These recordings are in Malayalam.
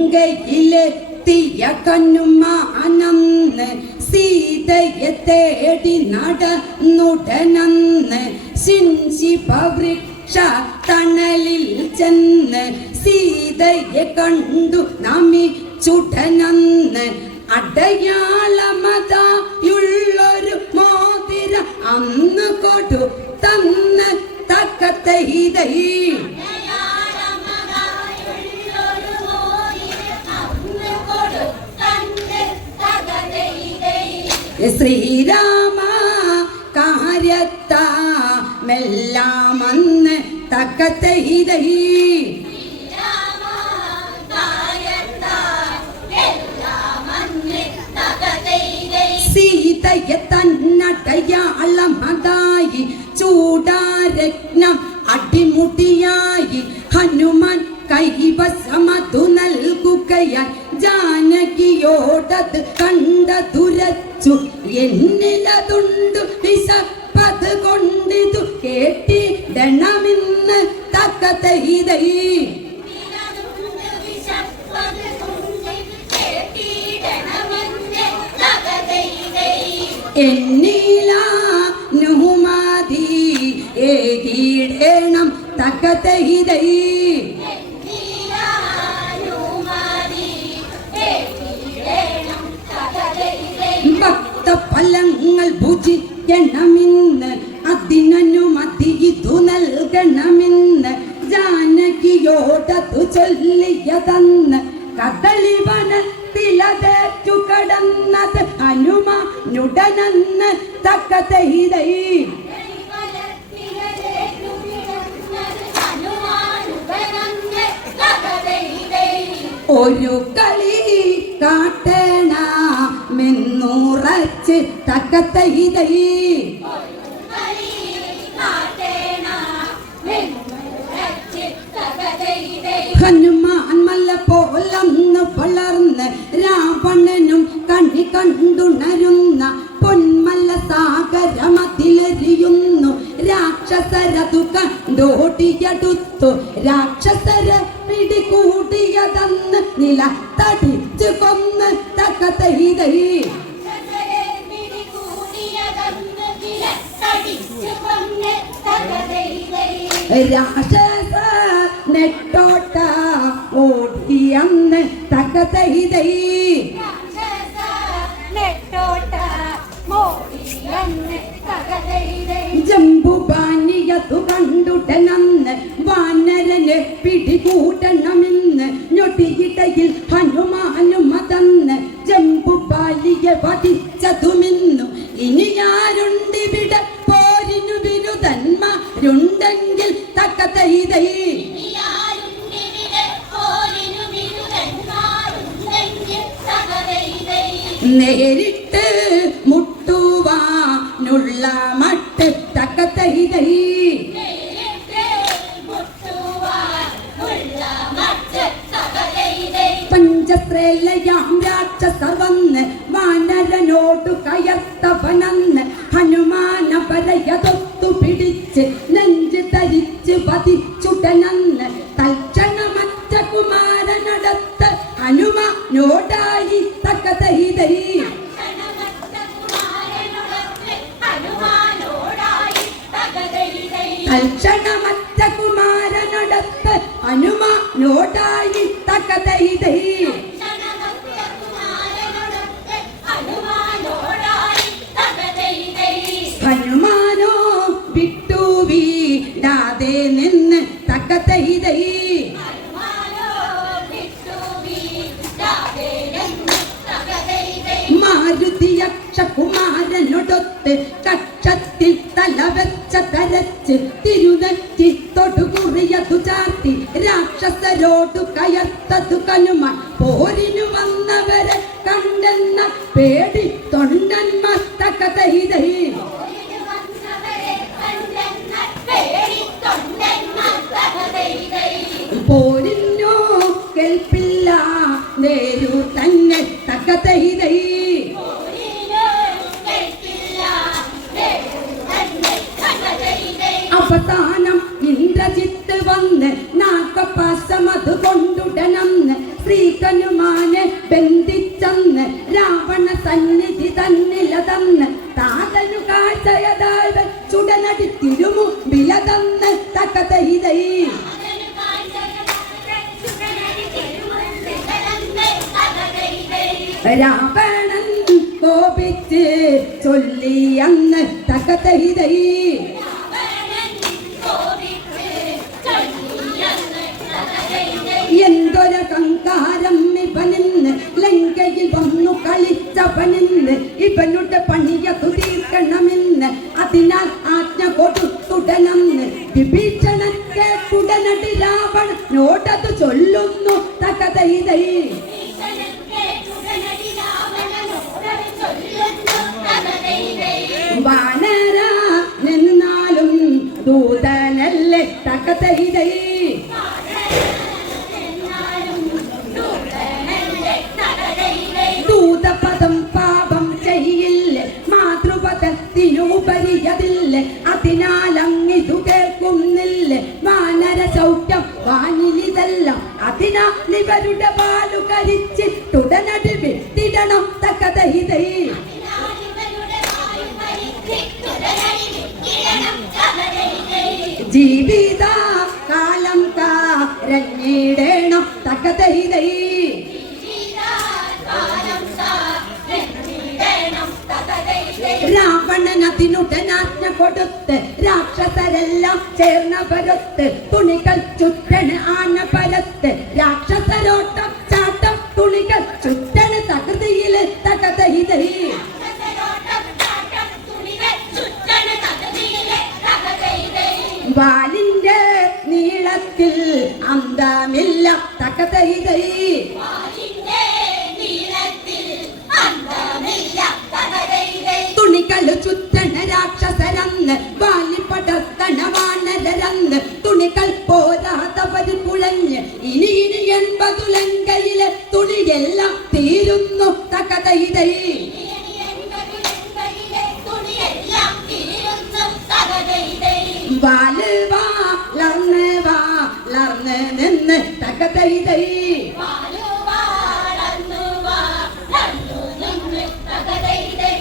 ലങ്കയിലെത്തിയ കന്നുമാനന്ന് സീതയെ തേടി നടന്നുടനന്ന് ശിഞ്ചിപവൃക്ഷ തണലിൽ ചെന്ന് സീതയെ കണ്ടു നമി ചുടനന്ന് അടയാളമതായുള്ളൊരു മോതിര അന്ന് കൊടു തന്ന് തക്കത്തെ ശ്രീരാമ കാര്യത്താ മെല്ലാമന്ന് തക്കത്തെ ഇതൈ. സീതയെ തന്നടയാളമതായി ചൂടാരത്നം അടിമുടിയായി ഹനുമാൻ കൈവശമതു നൽകുകയായി ജാനകിയോടത് കണ്ട തുരച്ചു എന്നിലതുണ്ടു വിശപ്പത് കൊണ്ടിതു കേട്ടിടണമെന്ന് തക്ക തെയ്തൈ നുമാതി ഏകീടേണം തക്കതൈതൈ ഭക്തഫലങ്ങൾ ഭുജിക്കണമെന്ന് അതിനനുമതി ഇതു നൽകണമെന്ന് ജാനകിയോടതു ചൊല്ലിയതന്ന് കദളിവനത്തിലതേറ്റു കടന്നത് ഹനുമാനുടനെന്ന് തക്കതൈതൈ ഒരു കളി കാട്ടണ മെന്നുറച്ച് തക്കത്തൈതൈ ഹനുമാൻ മല്ല പോലന്ന് വളർന്ന് രാവണനും കണ്ണി കണ്ടുണരുന്ന പൊന്മല്ല സാഗരമതിലെറിയുന്നു. രാക്ഷസരതു കണ്ടോടിയടുത്തു. രാക്ഷസര പിടികൂടിയതെന്ന് നില തക്കതൈതൈ രാക്ഷസ നെട്ടോട്ട ഓടിയന്ന് തക്കതൈതൈ ജമ്പുപാനിയതു കണ്ടുടനന്ന് വാനരനെ പിടികൂട്ടണമെന്ന് ഞൊട്ടിയിടയിൽ ഹനുമാനുമതന്ന് ജമ്പുപാലിയെ വധിച്ചതുമിന്നു. ഇനി ആരുണ്ടിവിടെ പോരിനു ബിരുദന്മാരുണ്ടെങ്കിൽ തക്കതൈതൈ നേരിട്ട് മുട്ടുവാനുള്ള മട്ട് തക്കതൈതൈ പഞ്ചശ്രേലയാം രാക്ഷസ വന്ന് വാനരനോടു കയർത്തവനന്ന് ഹനുമാന പരയതൊത്തു പിടിച്ച് നെഞ്ച് തരിച്ച് പതിച്ചുടനന്ന് തൽക്ഷണമറ്റ കുമാരനടത്ത് ഹനുമാനോടായി തക്കതൈതൈ തൽക്ഷണമറ്റ കുമാരനടത്ത് ഹനുമാനോടായി തക്കതൈതൈ വീടാതെ നിന്ന് തക്കതൈതൈ മാരുതിയക്ഷകുമാരനൊടൊത്ത് കക്ഷത്തിൽ തലവെച്ച തരച്ച് തിരുനെറ്റി തൊടുകുറിയതു ചാർത്തി രാക്ഷസരോടു കയർത്തതു കനുമാൻ. പോരിനു വന്നവരെ കണ്ടെന്ന പേടി തൊണ്ടന്മാർ തക്കതൈതൈ അവസാനം ഇന്ദ്രജിത്ത് വന്ന് നാഗപാശമത് കൊണ്ടുടനന്ന് ശ്രീകനുമാനെ ബന്ധിച്ചന്ന് രാവണ സന്നിധി തന്നിലതന്ന് താതനു കാഴ്ചയതായ ചുടനടി തിരുമു തകതയിതൈ രാവണൻ കോപിച്ച് ചൊല്ലി അന്ന് തക്കതൈതൈ എന്തൊരഹങ്കാരം ഇവനിന്ന്? ലങ്കയിൽ വന്നു കളിച്ചവനിന്ന്. ഇവനുടെ പണിയതു തീർക്കണമെന്ന് അതിനാൽ ആജ്ഞ കൊടുത്തുടനെന്ന്. വിഭീഷണൻ കേട്ടുടനടി രാവണനോടത് ചൊല്ലുന്നു തകതൈതൈ വാനര നിന്നാലും ദൂതനല്ലേ തകതൈതൈ വാനിലിതെല്ലാം അതിനാൽ ഇവരുടെ പാലു കരിച്ചിട്ടുടനടി വിട്ടിടണം തക്കതൈതൈ ജീവിത കാലം കാരഞ്ഞിടണം തക്കതൈതൈ രാവണൻ അതിനുടനാജ്ഞ കൊടുത്ത് രാക്ഷസരെല്ലാം ചേർന്നവരൊത്ത് തുണികൾ ചുറ്റണ് ആന അന്തമില്ല. തകതൈതൈ തുണികൾ ചുറ്റണ രാക്ഷസരന്ന് വാലി പടർത്തണ വാനരരന്ന് തുണികൾ പോരാതവര് കുഴഞ്ഞ് ഇനി ഇനി എൺപതുലങ്കയിലെ തുണിയെല്ലാം തീരുന്നു. തകതൈതൈ വാൽ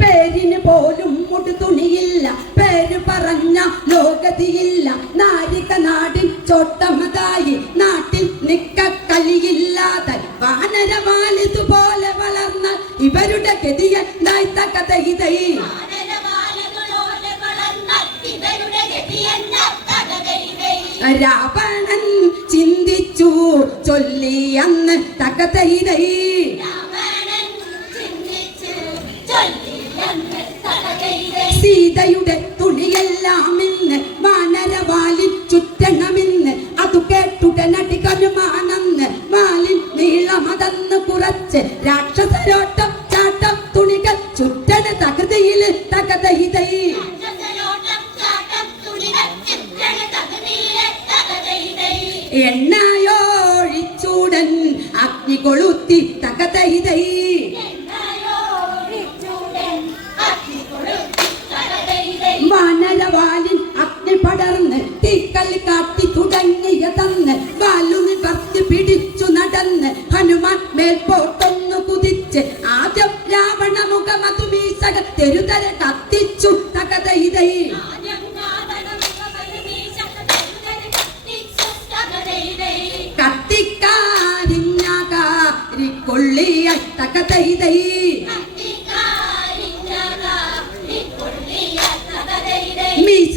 പേരിന് പോലും മുടു തുണിയില്ല. പേര് പറഞ്ഞ ലോകതിയില്ല നാരിക നാടിൻ ചോട്ടമതായി നാട്ടിൽ നിക്ക കലിയില്ലാതെ വാനരവാലിതുപോലെ വളർന്ന ഇവരുടെ തകതൈതൈ രാവണൻ ചിന്തിച്ചു ചൊല്ലി അന്ന് തകതൈതൈ സീതയുടെ തുണിയെല്ലാം ഇന്ന് വാനരവാലി ചുറ്റണമെന്ന് അതു കേട്ടുടനടി കരുമാനന്ന് വാലിൻ നീളമതന്ന് കുറച്ച് രാക്ഷസരോട്ടം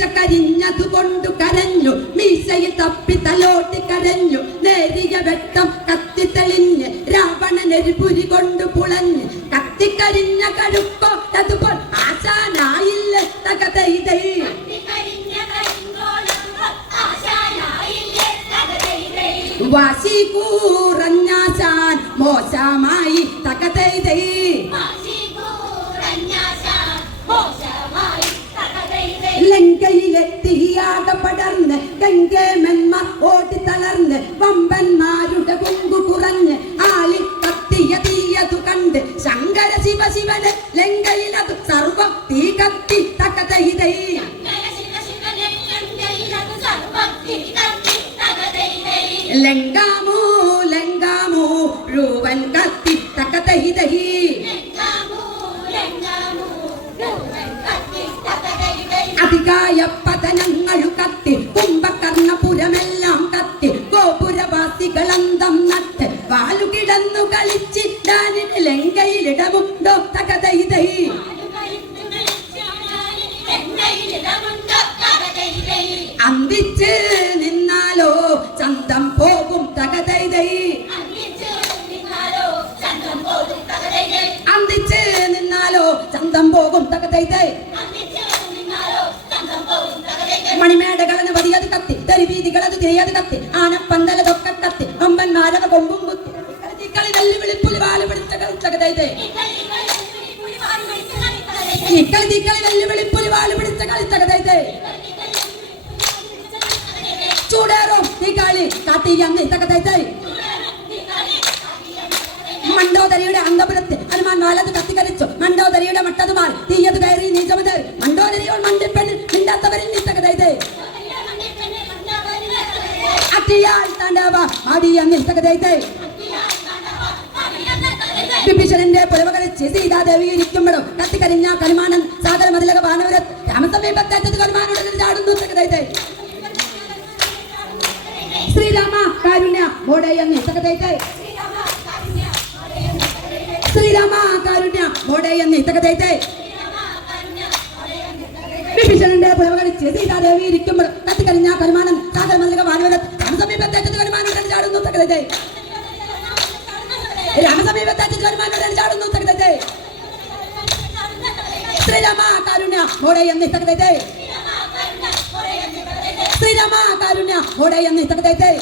മീശ കരിഞ്ഞതുകൊണ്ടു കരഞ്ഞു. മീശയിൽ തപ്പി തലോട്ടി കരഞ്ഞു. നേരിയ വെട്ടം കത്തി തെളിഞ്ഞ് രാവണനെരിപുരി കൊണ്ട് പുളഞ്ഞ്. കത്തിക്കരിഞ്ഞ കഴുക്കോ അതുപോൽ ആശാനായില്ല തകതൈതൈ വാശി കൂറഞ്ഞാശാൻ മോശമായി തകതൈതൈ ലങ്കയിലെത്തിയാകെ പടർന്ന് ഗംഗേമന്മ ഓടി തളർന്ന് വമ്പന്മാരുടെ കൊങ്കു കുറഞ്ഞ് ആലി കത്തിയ തീയതു കണ്ട് ശങ്കര ശിവ ശിവന് ലങ്കയിലത് സർവം തീ കത്തി തകതൈതൈ ലങ്കാമോ പ്രളയപതനങ്ങൾ കത്തി കുംഭകർണപുരമെല്ലാം കത്തി ഗോപുരവാസികളന്തം നട്ട് വാലു കിടന്നു കളിച്ചിടാനിന് ലങ്കയിലിടമുണ്ടോ തകതൈതൈ അന്തിച്ച് നിന്നാലോ ചന്തം പോകും തകതൈതൈ അന്തിച്ച് നിന്നാലോ ചന്തം പോകും തകതൈതൈ മണിമേടകളന് പതിയത് കത്തി തെരുവീതികളത് തിരിയത് കത്തി ആനപ്പന്തലതൊക്കെ കത്തി കൊമ്പന്മാരക കൊമ്പും കുത്തി. വിളിപ്പുലി വാൽ പിടിച്ച കളിച്ചകതൈതൈ ഈ കളി തീക്കളി വെല്ലു വെളിപ്പുലി വാൽ പിടിച്ച കളിച്ചകതൈതൈ ചൂടേറും മണ്ടോദരിയുടെ അന്തപുരത്തിൽ ഹനുമാൻ നാലത് കത്തിക്കരിച്ചു. മണ്ടോദരിയുടെ മട്ടത് മാറി. തീയത് കയറി നീച്ചമത് മണ്ടോദരിയോൾ മണ്ടിപ്പെണ്ണിൽ മിണ്ടാത്തവരിൽ നിത്തകതൈത് അട്ടിയാൽ താണ്ടാവ. അടിയ അങ്ങ് തകതൈത് വിഭീഷണന്റെ പുലവ കളിച്ച് സീതാദേവി ഇരിക്കുമ്പോഴും കത്തിക്കരിഞ്ഞ കനുമാനൻ സാഗര മതിലക വാനവര രാമസമീപത്തേറ്റത് കനുമാനോട് ചാടുന്നു തകതൈത് ശ്രീരാമ കാരുണ്യ മോടയങ്ങ് തകതൈത് ശ്രീരാമ കാരുണ്യ മോടയെന്ന് ഇത്തകതൈത്തെ വിഭീഷണന്റെ പുലവകളിച്ച് സീതാദേവി ഇരിക്കുമ്പോൾ കത്തിക്കരിഞ്ഞ കരുമാനം സാഗര മന്ത്രിക വാനവര രാമസമീപത്തേറ്റത് കരുമാനം ചാടുന്നു തകതൈത്തെ രാമസമീപത്തേറ്റത് കരുമാനം ചാടുന്നു തകതൈത്തെ ശ്രീരാമ കാരുണ്യ മോടയെന്ന് ഇത്തകതൈത്തെ ശ്രീരാമ കാരുണ്യ മോടയെന്ന് ഇത്തകതൈത്തെ